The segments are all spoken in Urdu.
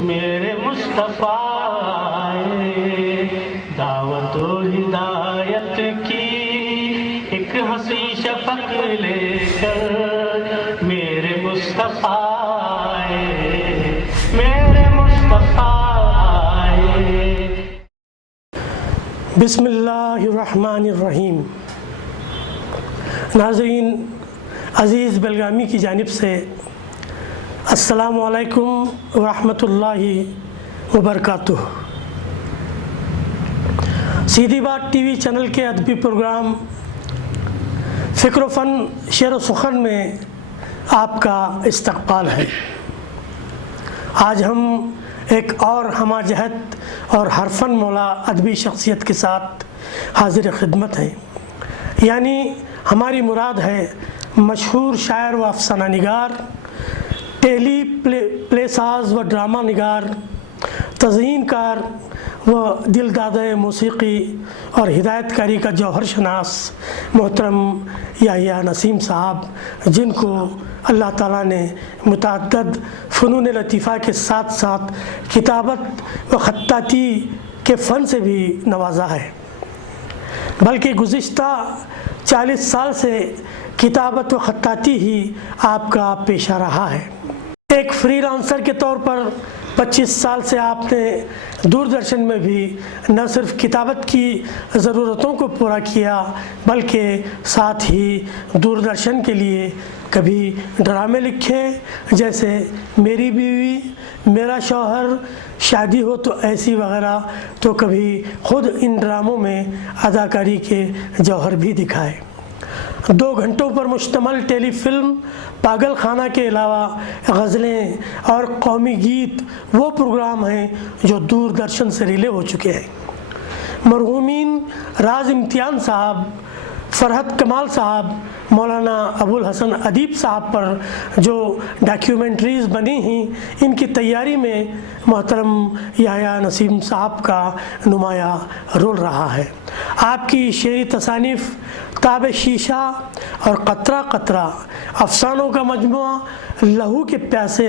میرے مصطفیٰ آئے دعوت و ہدایت کی ایک حسین شفق لے کر، میرے مصطفیٰ آئے، میرے مصطفیٰ آئے۔ بسم اللہ الرحمن الرحیم۔ ناظرین عزیز بیلگامی کی جانب سے السلام علیکم ورحمۃ اللہ وبرکاتہ۔ سیدھی بات ٹی وی چینل کے ادبی پروگرام فکر و فن شعر و سخن میں آپ کا استقبال ہے۔ آج ہم ایک اور ہمہ جہت اور حرفن مولا ادبی شخصیت کے ساتھ حاضر خدمت ہیں، یعنی ہماری مراد ہے مشہور شاعر و افسانہ نگار، ٹیلی پلے ساز و ڈرامہ نگار، تزئین کار و دل دادہ موسیقی اور ہدایت کاری کا جوہر شناس محترم یحییٰ نسیم صاحب، جن کو اللہ تعالیٰ نے متعدد فنون لطیفہ کے ساتھ ساتھ کتابت و خطاطی کے فن سے بھی نوازا ہے، بلکہ گزشتہ 40 سال سے کتابت و خطاطی ہی آپ کا پیشہ رہا ہے۔ ایک فری لانسر کے طور پر 25 سال سے آپ نے دوردرشن میں بھی نہ صرف کتابت کی ضرورتوں کو پورا کیا، بلکہ ساتھ ہی دوردرشن کے لیے کبھی ڈرامے لکھے، جیسے میری بیوی، میرا شوہر، شادی ہو تو ایسی وغیرہ، تو کبھی خود ان ڈراموں میں اداکاری کے جوہر بھی دکھائے۔ 2 گھنٹوں پر مشتمل ٹیلی فلم پاگل خانہ کے علاوہ غزلیں اور قومی گیت وہ پروگرام ہیں جو دوردرشن سے ریلے ہو چکے ہیں۔ مرحومین راز امتیاز صاحب، فرحت کمال صاحب، مولانا ابو الحسن ادیب صاحب پر جو ڈاکیومنٹریز بنی ہیں، ان کی تیاری میں محترم یحییٰ نسیم صاحب کا نمایاں رول رہا ہے۔ آپ کی شعری تصانیف تاب شیشہ اور قطرہ قطرہ، افسانوں کا مجموعہ لہو کے پیاسے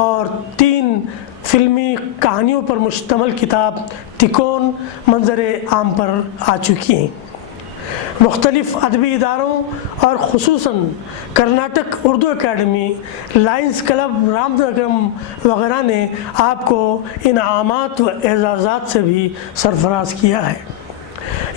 اور 3 فلمی کہانیوں پر مشتمل کتاب تکون منظر عام پر آ چکی ہیں۔ مختلف ادبی اداروں اور خصوصاً Karnataka Urdu academy, Lions Club Ramanagaram وغیرہ نے آپ کو انعامات و اعزازات سے بھی سرفراز کیا ہے۔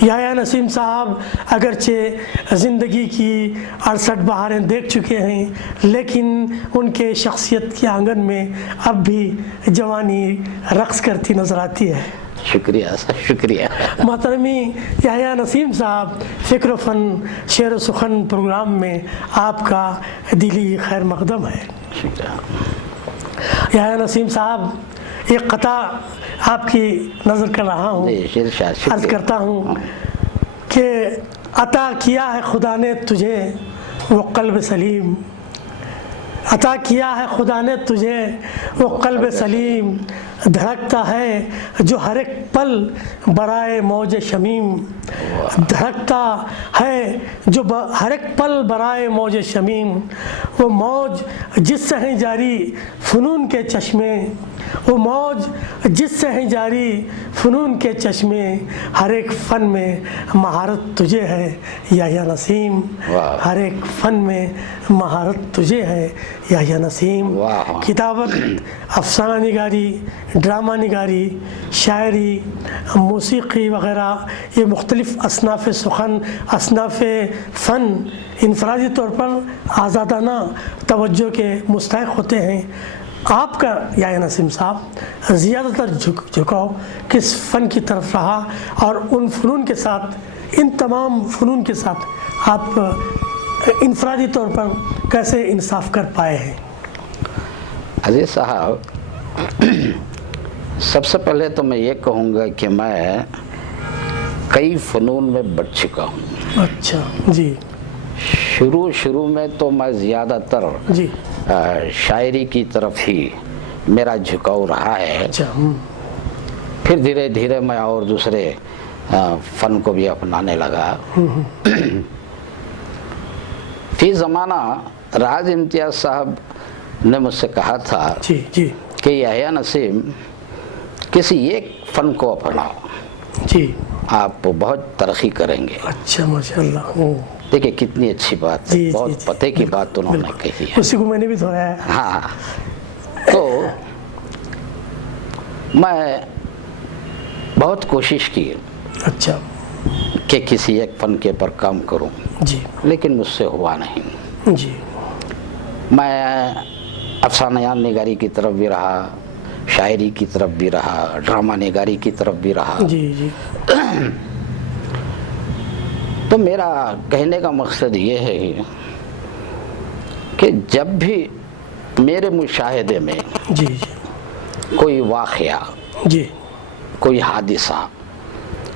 یحییٰ نسیم صاحب اگرچہ زندگی کی 68 بہاریں دیکھ چکے ہیں، لیکن ان کے شخصیت کے آنگن میں اب بھی جوانی رقص کرتی نظر آتی ہے۔ شکریہ شکریہ۔ محترمی یحییٰ نسیم صاحب، فکر و فن شعر و سخن پروگرام میں آپ کا دلی خیر مقدم ہے۔ یحییٰ نسیم صاحب، ایک قطع آپ کی نظر کر رہا ہوں، عرض کرتا ہوں کہ عطا کیا ہے خدا نے تجھے وہ قلب سلیم، عطا کیا ہے خدا نے تجھے وہ قلب سلیم، دھڑکتا ہے جو ہر ایک پل برائے موج شمیم، دھڑکتا ہے جو ہر ایک پل برائے موج شمیم، وہ موج جس سے ہیں جاری فنون کے چشمے، وہ موج جس سے ہیں جاری فنون کے چشمے، ہر ایک فن میں مہارت تجھے ہے یحییٰ نسیم، ہر ایک فن میں مہارت تجھے ہے یحییٰ نسیم۔ کتابت، افسانہ نگاری، ڈرامہ نگاری، شاعری، موسیقی وغیرہ، یہ مختلف اصناف سخن، اصناف فن انفرادی طور پر آزادانہ توجہ کے مستحق ہوتے ہیں۔ آپ کا یحییٰ نسیم صاحب زیادہ تر جھکاؤ کس فن کی طرف رہا، اور ان فنون کے ساتھ، ان تمام فنون کے ساتھ آپ انفرادی طور پر کیسے انصاف کر پائے ہیں؟ عزیز صاحب، سب سے پہلے تو میں یہ کہوں گا کہ میں کئی فنون میں بڑھ چکا ہوں۔ اچھا جی۔ شروع میں تو میں زیادہ تر جی شاعری کی طرف ہی میرا جھکاؤ رہا ہے۔ اچھا۔ پھر دھیرے دھیرے میں اور دوسرے فن کو بھی اپنانے لگا۔ فی زمانہ راز امتیاز صاحب نے مجھ سے کہا تھا کہ یحییٰ نسیم کسی ایک فن کو اپناؤ، جی آپ بہت ترقی کریں گے۔ اچھا ماشاء اللہ، دیکھیں کتنی اچھی بات ہے، جی بہت پتے کی بات انہوں نے کہی ہے۔ اسی کو میں نے بھی دہرایا ہے۔ ہاں، تو میں بہت کوشش کی اچھا کہ کسی ایک فن کے پر کام کروں، جی لیکن مجھ سے ہوا نہیں۔ جی میں افسانہ نگاری کی طرف بھی رہا، شاعری کی طرف بھی رہا، ڈرامہ نگاری کی طرف بھی رہا۔ جی جی تو میرا کہنے کا مقصد یہ ہے کہ جب بھی میرے مشاہدے میں جی جی کوئی واقعہ، جی کوئی حادثہ،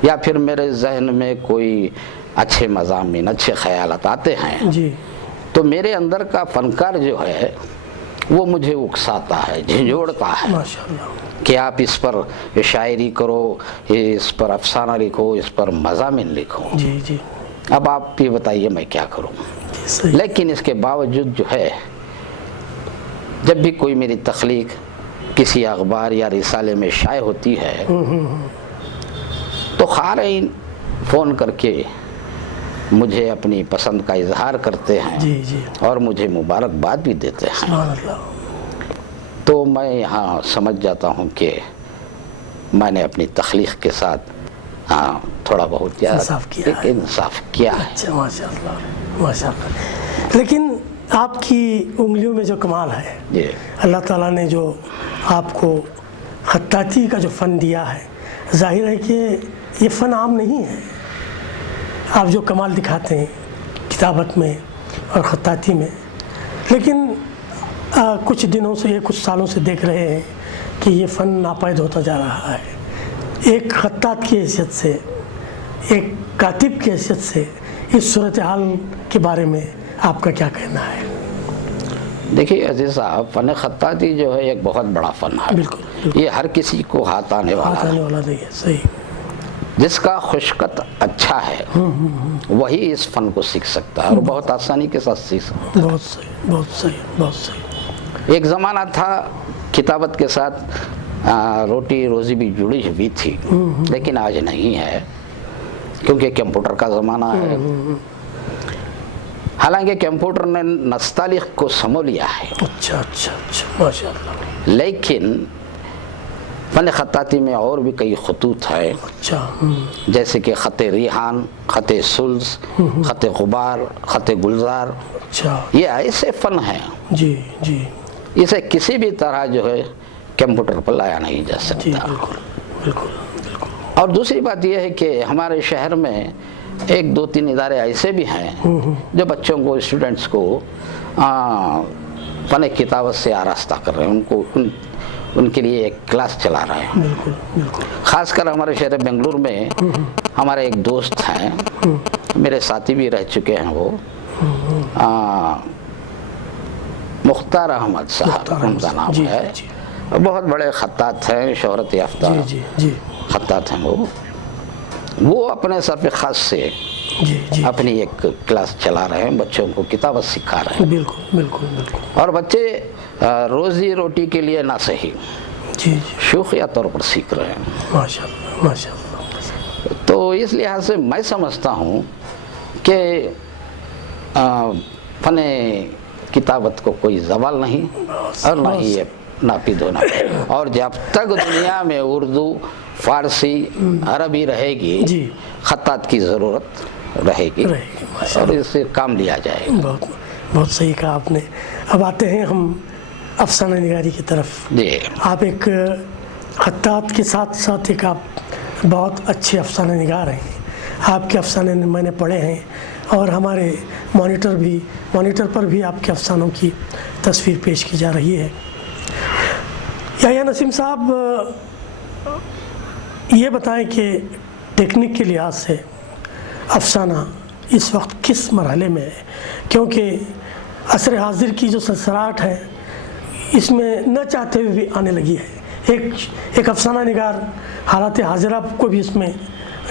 یا پھر میرے ذہن میں کوئی اچھے مضامین، اچھے خیالات آتے ہیں، جی تو میرے اندر کا فنکار جو ہے وہ مجھے اکساتا ہے، جھنجھوڑتا ہے ماشاء اللہ، کہ آپ اس پر شاعری کرو، اس پر افسانہ لکھو، اس پر مضامین لکھو۔ جی جی اب آپ بھی بتائیے میں کیا کروں۔ صحیح، لیکن اس کے باوجود جو ہے، جب بھی کوئی میری تخلیق کسی اخبار یا رسالے میں شائع ہوتی ہے تو قارئین فون کر کے مجھے اپنی پسند کا اظہار کرتے ہیں جی جی اور مجھے مبارکباد بھی دیتے ہیں۔ سبحان اللہ، تو میں یہاں سمجھ جاتا ہوں کہ میں نے اپنی تخلیق کے ساتھ تھوڑا بہت انصاف کیا ہے۔ انصاف کیا ہے۔ اچھا ماشاء اللہ ماشاء اللہ۔ لیکن آپ کی انگلیوں میں جو کمال ہے، جی اللہ تعالیٰ نے جو آپ کو خطاطی کا جو فن دیا ہے، ظاہر ہے کہ یہ فن عام نہیں ہے۔ آپ جو کمال دکھاتے ہیں کتابت میں اور خطاطی میں، لیکن کچھ دنوں سے، کچھ سالوں سے دیکھ رہے ہیں کہ یہ فن ناپید ہوتا جا رہا ہے۔ ایک خطاط کی حیثیت سے، ایک کاتب کی حیثیت سے اس صورتحال کے بارے میں آپ کا کیا کہنا ہے؟ دیکھیے عزیز صاحب، فن خطاطی جو ہے ایک بہت بڑا فن ہے، بالکل یہ ہر کسی کو ہاتھ آنے والا ہاتھ ہے۔ آنے والا نہیں ہے، صحیح، جس کا خشقت اچھا ہے وہی اس فن کو سیکھ سکتا ہے اور بہت آسانی کے ساتھ سیکھ سکتا بہت صحیح بہت صحیح بہت صحیح۔ ہے۔ ایک زمانہ تھا کتابت کے ساتھ روٹی روزی بھی جڑی ہوئی تھی، لیکن آج نہیں ہے، کیونکہ کمپیوٹر کا زمانہ ہے۔ حالانکہ کمپیوٹر نے نستعلیق کو سمو لیا ہے، اچھا اچھا اچھا ماشاء اللہ، لیکن فن خطاطی میں اور بھی کئی خطوط ہیں، اچھا جیسے کہ خط ریحان، خط سلس، خط غبار، خط گلزار۔ اچھا، یہ ایسے فن ہیں جی جی اسے کسی بھی طرح جو ہے کمپیوٹر پر لایا نہیں جا جی سکتا۔ بالکل بالکل بالکل، اور دوسری بات یہ ہے کہ ہمارے شہر میں ایک دو تین ادارے ایسے بھی ہیں جو بچوں کو، اسٹوڈنٹس کو فن کتابت سے آراستہ کر رہے ہیں، ان کو ان کے لیے ایک کلاس چلا رہے ہیں۔ بالکل بالکل، خاص کر ہمارے شہر بنگلور میں ہمارے ایک دوست ہیں، میرے ساتھی بھی رہ چکے ہیں، وہ مختار احمد صاحب ان کا نام جی ہے، جی بہت بڑے خطاط ہیں، شہرت یافتہ جی جی جی خطاط ہیں۔ وہ اپنے سر خاص سے جی جی اپنی ایک کلاس چلا رہے ہیں، بچوں کو کتابت سکھا رہے ہیں، بالکل بالکل بالکل، اور بچے روزی روٹی کے لیے نہ صحیح جی جی شوخیہ طور پر سیکھ رہے ہیں۔ ماشاء اللہ ماشاء اللہ، تو اس لحاظ سے میں سمجھتا ہوں کہ فن کتابت کو کوئی زوال نہیں اور نہ ہی یہ ناپید ہونا، اور جب تک دنیا میں اردو، فارسی، عربی رہے گی، جی خطاط کی ضرورت رہے گی اور اس سے کام لیا جائے گا۔ بہت بہت صحیح کہا آپ نے۔ اب آتے ہیں ہم افسانہ نگاری کی طرف۔ جی آپ ایک خطاط کے ساتھ ساتھ ایک آپ بہت اچھے افسانہ نگار ہیں۔ آپ کے افسانے میں نے پڑھے ہیں اور ہمارے مانیٹر پر بھی آپ کے افسانوں کی تصویر پیش کی جا رہی ہے۔ یحییٰ نسیم صاحب، یہ بتائیں کہ ٹیکنیک کے لحاظ سے افسانہ اس وقت کس مرحلے میں ہے؟ کیونکہ عصر حاضر کی جو سرسراہٹ ہے اس میں نہ چاہتے ہوئے بھی آنے لگی ہے۔ ایک افسانہ نگار حالات حاضرہ کو بھی اس میں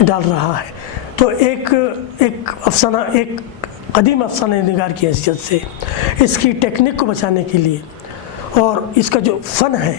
ڈال رہا ہے، تو ایک قدیم افسانہ نگار کی حیثیت سے اس کی ٹیکنیک کو بچانے کے لیے اور اس کا جو فن ہے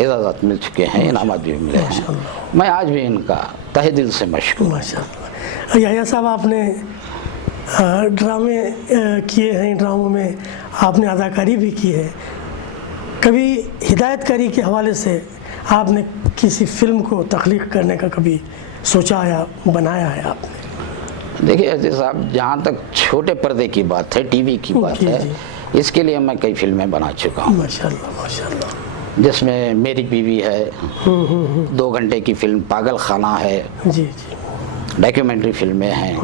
اعزازات مل چکے ہیں، انعامات بھی ملے ہیں، میں آج بھی ان کا تہ دل سے مشکور ہوں۔ ماشاء اللہ۔ یحییٰ صاحب، آپ نے ڈرامے کیے ہیں، ڈراموں میں آپ نے اداکاری بھی کی ہے، کبھی ہدایت کاری کے حوالے سے آپ نے کسی فلم کو تخلیق کرنے کا کبھی سوچا یا بنایا ہے آپ نے؟ دیکھیے عزیز صاحب، جہاں تک چھوٹے پردے کی بات ہے، ٹی وی کی بات ہے، اس کے لیے میں کئی فلمیں بنا چکا ہوں، ماشاءاللہ ماشاءاللہ، جس میں میری بیوی ہے، 2 گھنٹے کی فلم پاگل خانہ ہے، جی جی، ڈاکیومنٹری فلمیں ہیں،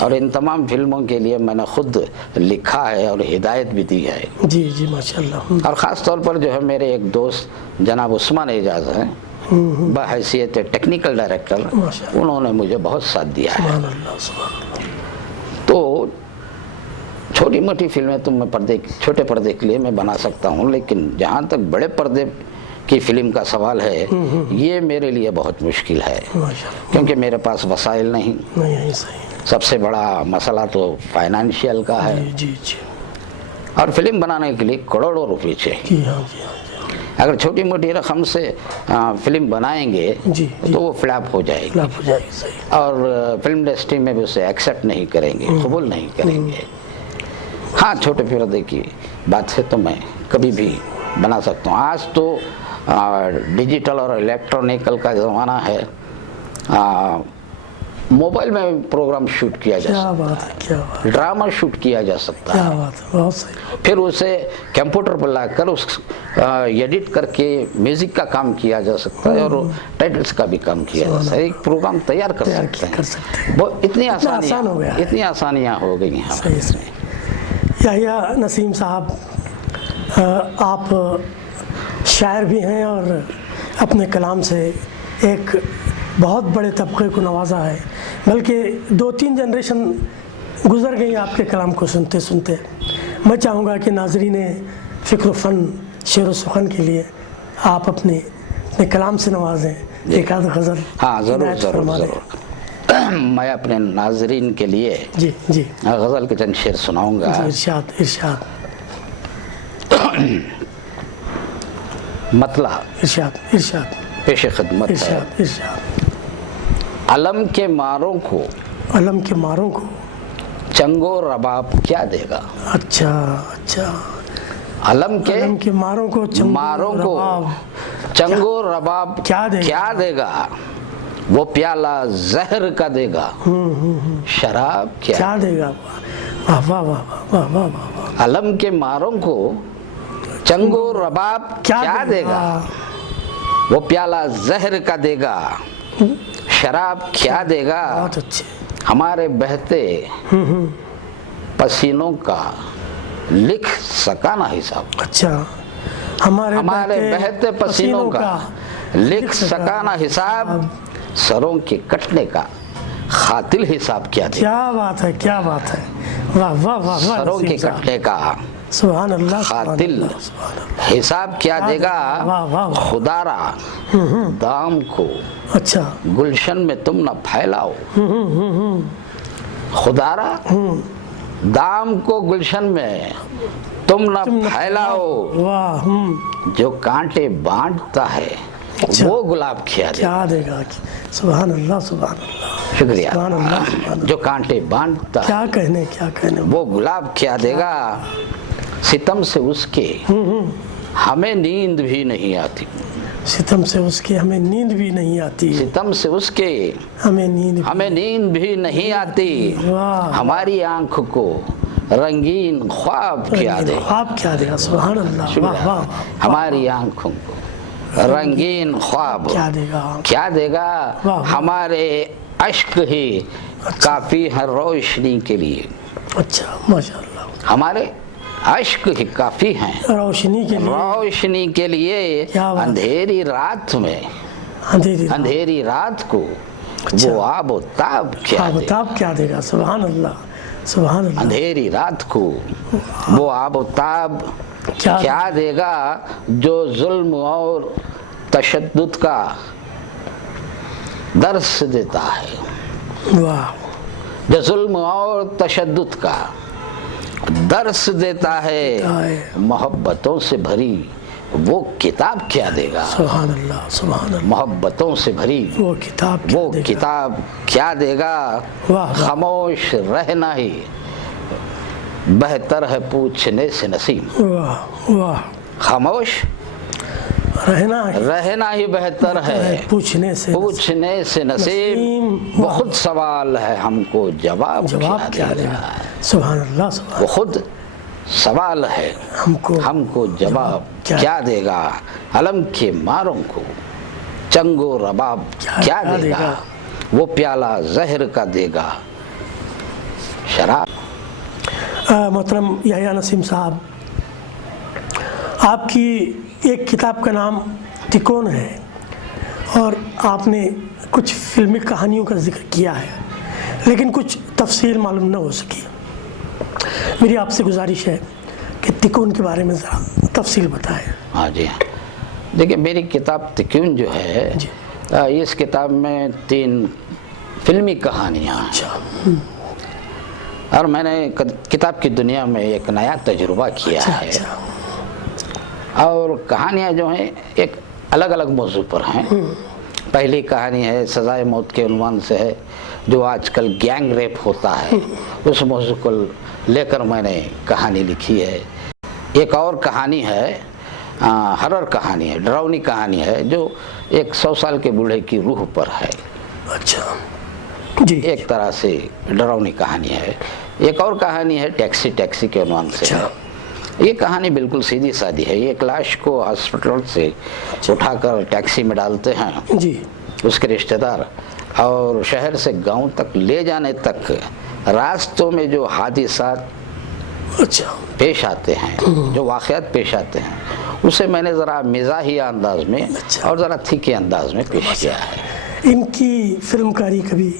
اور ان تمام فلموں کے لیے میں نے خود لکھا ہے اور ہدایت بھی دی ہے۔ جی جی، ماشاءاللہ۔ اور خاص طور پر جو ہے میرے ایک دوست جناب عثمان اعجاز ہیں، بحیثیت ٹیکنیکل ڈائریکٹر، انہوں نے مجھے بہت ساتھ دیا ہے۔ سبحان اللہ سبحان اللہ۔ تو چھوٹی موٹی فلمیں تو میں چھوٹے پردے کے لیے میں بنا سکتا ہوں، لیکن جہاں تک بڑے پردے کی فلم کا سوال ہے، یہ میرے لیے بہت مشکل ہے، ماشاءاللہ، کیونکہ میرے پاس وسائل نہیں۔ نہیں صحیح، سب سے بڑا مسئلہ تو فائنانشیل کا ہے، جی جی اور فلم بنانے کے لیے کروڑوں روپے چاہیے۔ جی، ہاں جی ہاں جی، اگر چھوٹی موٹی رقم سے فلم بنائیں گے جی تو وہ فلاپ ہو جائے گی، خلاف ہو جائے گی، صحیح، اور فلم انڈسٹری میں بھی اسے ایکسیپٹ نہیں کریں گے، قبول نہیں کریں گے۔ ہاں، چھوٹے پردے کی بات سے تو میں کبھی بھی بنا سکتا ہوں۔ آج تو ڈیجیٹل اور الیکٹرانیکل کا زمانہ ہے، موبائل میں پروگرام شوٹ کیا جا کیا سکتا بات ہے، کیا بات ہے، ڈرامہ شوٹ کیا جا سکتا کیا ہے، بات ہے، بہت صحیح، پھر اسے کمپیوٹر پر لا کر اس ایڈٹ کر کے میوزک کا کام کیا جا سکتا ہے، اور ٹائٹلز کا بھی کام کیا جا سکتا ہے، ایک پروگرام تیار کر سکتے ہیں۔ وہ اتنی آسان ہو گیا ہے، اتنی آسانیاں ہو گئی ہیں۔ صحیح صحیح۔ یحییٰ نسیم صاحب، آپ شاعر بھی ہیں اور اپنے کلام سے ایک بہت بڑے طبقے کو نوازا ہے، بلکہ 2-3 جنریشن گزر گئی آپ کے کلام کو سنتے سنتے۔ میں چاہوں گا کہ ناظرین فکر و فن شعر و سخن کے لیے آپ اپنے کلام سے نوازیں، ایک آدھ غزل۔ ہاں ضرور عنایت ضرور فرما دیں۔ ضرور، میں اپنے ناظرین کے لیے جی جی غزل کے چند شعر سناؤں گا۔ جی، ارشاد ارشاد مطلع ارشاد ارشاد پیش خدمت ہے۔ ارشاد ارشاد۔ علم کے ماروں کو علم کے ماروں کو چنگ و رباب کیا دے گا؟ اچھا اچھا، علم کے ماروں کو ماروں کو چنگ و رباب کیا دے گا؟ وہ پیالہ زہر کا دے گا، شراب کیا دے گا؟ واہ واہ واہ واہ واہ واہ۔ علم کے ماروں کو چنگ و رباب کیا دے گا؟ وہ پیالہ زہر کا دے گا، شراب کیا دے گا؟ بہت اچھے۔ ہمارے بہتے پسینوں کا لکھ سکا نہ حساب۔ اچھا، ہمارے بہتے پسینوں کا لکھ سکا نہ حساب، سروں کے کٹنے کا قاتل حساب کیا دے گا؟ کیا بات ہے، کیا بات ہے، واہ واہ واہ واہ۔ سروں کے کٹنے کا سبحان اللہ، قاتل حساب کیا دے گا؟ خدا را دام کو اچھا گلشن میں تم نہ پھیلاؤ، خدا را دام کو گلشن میں تم نہ پھیلاؤ، واہ، جو کانٹے بانٹتا ہے وہ گلاب کیا دے گا؟ سبحان اللہ سبحان اللہ، شکریہ۔ سبحان اللہ سبحان اللہ۔ جو کانٹے بانٹتا ہے کیا کہنے وہ گلاب کیا دے گا؟ ستم سے اس کے ہمیں نیند بھی نہیں آتی، ستم سے اس کے ہمیں نیند بھی نہیں آتی، ستم سے اس کے ہمیں نیند بھی نہیں آتی، ہماری آنکھ کو رنگین خواب کیا دے گا؟ خواب کیا دے گا؟ سبحان اللہ، واہ واہ۔ ہماری آنکھوں کو رنگین خواب کیا دے گا؟ ہمارے اشک ہی کافی ہے روشنی کے لیے۔ اچھا، ماشاءاللہ، ہمارے اشک ہی کافی ہیں روشنی کے لیے، اندھیری رات میں اندھیری رات کو وہ آب و تاب کیا دے گا؟ سبحان اللہ سبحان اللہ۔ اندھیری رات کو وہ آب و تاب کیا دے گا؟ جو ظلم اور تشدد کا درس دیتا ہے، جو ظلم اور تشدد کا درس دیتا ہے، محبتوں سے بھری وہ کتاب کیا دے گا؟ سبحان اللہ سبحان اللہ، محبتوں سے بھری وہ کتاب کیا وہ دے گا؟ کتاب کیا دے گا؟ واہ، خاموش رہنا ہی بہتر ہے پوچھنے سے نسیم، واہ واہ، خاموش رہنا ہی بہتر ہے پوچھنے سے نسیم، نسیم، وہ خود سوال ہے ہم کو جواب کیا دے گا؟ سبحان اللہ سبحان وہ خود سوال ہے ہم کو جواب کیا دے گا؟ علم کے ماروں کو چنگ و رباب کیا دے گا؟ وہ پیالہ زہر کا دے گا شراب۔ محترم یحییٰ نسیم صاحب، آپ کی ایک کتاب کا نام تکون ہے اور آپ نے کچھ فلمی کہانیوں کا ذکر کیا ہے، لیکن کچھ تفصیل معلوم نہ ہو سکی۔ میری آپ سے گزارش ہے کہ تکون کے بارے میں ذرا تفصیل بتائیں۔ ہاں جی ہاں، دیکھیں میری کتاب تکون جو ہے جی، اس کتاب میں 3 فلمی کہانیاں ہیں، اچھا، اور میں نے کتاب کی دنیا میں ایک نیا تجربہ کیا ہے، اور کہانیاں جو ہیں ایک الگ الگ موضوع پر ہیں۔ پہلی کہانی ہے سزائے موت کے عنوان سے ہے، جو آج کل گینگ ریپ ہوتا ہے، اس موضوع کو لے کر میں نے کہانی لکھی ہے۔ ایک اور کہانی ہے ہرر کہانی ہے، ڈراؤنی کہانی ہے، جو ایک 100 سال کے بوڑھے کی روح پر ہے، اچھا جی، ایک طرح سے ڈراؤنی کہانی ہے۔ ایک اور کہانی ہے ٹیکسی کے عنوان سے ہے۔ یہ کہانی بالکل سیدھی سادی ہے۔ ایک لاش کو ہاسپٹل سے اٹھا کر ٹیکسی میں ڈالتے ہیں جی، اس کے رشتہ دار، اور شہر سے گاؤں تک لے جانے تک راستوں میں جو حادثات اچھا پیش آتے ہیں، جو واقعات پیش آتے ہیں، اسے میں نے ذرا مزاحیہ انداز میں اور ذرا تھیکے انداز میں پیش کیا ہے۔ ان کی فلم کاری کبھی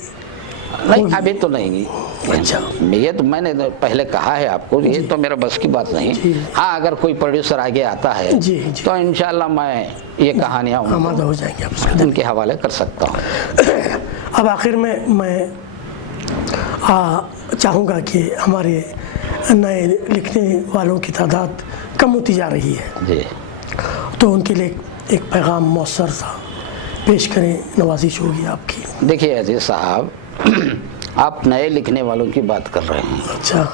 نہیں، ابھی تو نہیں، اچھا، یہ تو میں نے پہلے کہا ہے آپ کو، یہ تو میرا بس کی بات نہیں۔ ہاں، اگر کوئی پروڈیوسر آگے آتا ہے تو انشاءاللہ میں یہ کہانیاں آمادہ ہو جائیں گے، ان کے حوالے کر سکتا ہوں۔ اب آخر میں چاہوں گا کہ ہمارے نئے لکھنے والوں کی تعداد کم ہوتی جا رہی ہے، جی، تو ان کے لیے ایک پیغام مؤثر سا پیش کریں، نوازش ہوگی آپ کی۔ دیکھیے عزیز صاحب، آپ نئے لکھنے والوں کی بات کر رہے ہیں۔ اچھا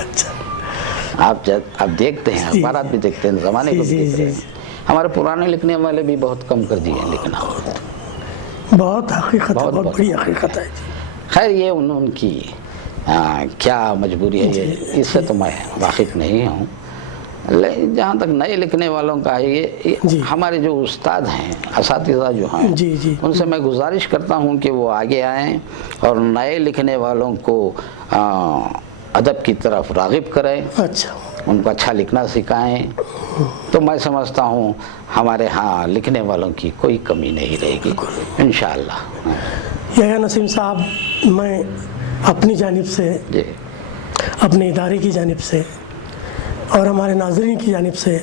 اچھا، آپ دیکھتے ہیں، اخبارات بھی دیکھتے ہیں، زمانے کو بھی دیکھ رہے ہیں۔ ہمارے پرانے لکھنے والے بھی بہت کم کر دیے لکھنا، بہت حقیقت ہے، بہت بڑی حقیقت ہے۔ خیر یہ ان کی کیا مجبوری ہے، یہ اس سے تو میں واقف نہیں ہوں۔ جہاں تک نئے لکھنے والوں کا یہ ہمارے جو استاد ہیں، اساتذہ جو ہیں، ان سے میں گزارش کرتا ہوں کہ وہ آگے آئیں اور نئے لکھنے والوں کو ادب کی طرف راغب کریں، اچھا، ان کو اچھا لکھنا سکھائیں، تو میں سمجھتا ہوں ہمارے ہاں لکھنے والوں کی کوئی کمی نہیں رہے گی انشاءاللہ۔ یحییٰ نسیم صاحب، میں اپنی جانب سے، اپنے ادارے کی جانب سے اور ہمارے ناظرین کی جانب سے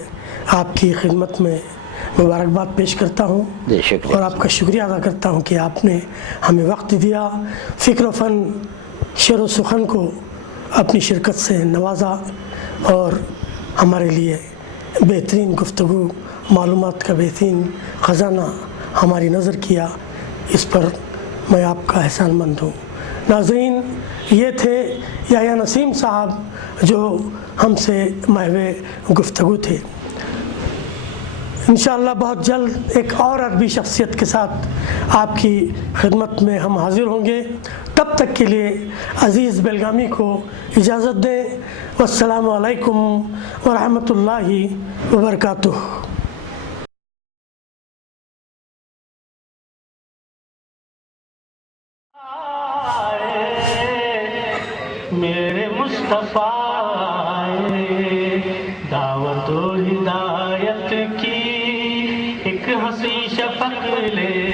آپ کی خدمت میں مبارکباد پیش کرتا ہوں، اور آپ کا شکریہ ادا کرتا ہوں کہ آپ نے ہمیں وقت دیا، فکر و فن شعر و سخن کو اپنی شرکت سے نوازا، اور ہمارے لیے بہترین گفتگو، معلومات کا بہترین خزانہ ہماری نظر کیا۔ اس پر میں آپ کا احسان مند ہوں۔ ناظرین، یہ تھے یحییٰ نسیم صاحب جو ہم سے محو گفتگو تھے۔ انشاءاللہ بہت جلد ایک اور ادبی شخصیت کے ساتھ آپ کی خدمت میں ہم حاضر ہوں گے۔ تب تک کے لیے عزیز بیلگامی کو اجازت دیں۔ والسلام علیکم ورحمۃ اللہ وبرکاتہ۔ میرے مصطفیٰ دعوت و ہدایت کی ایک حسین شفق لے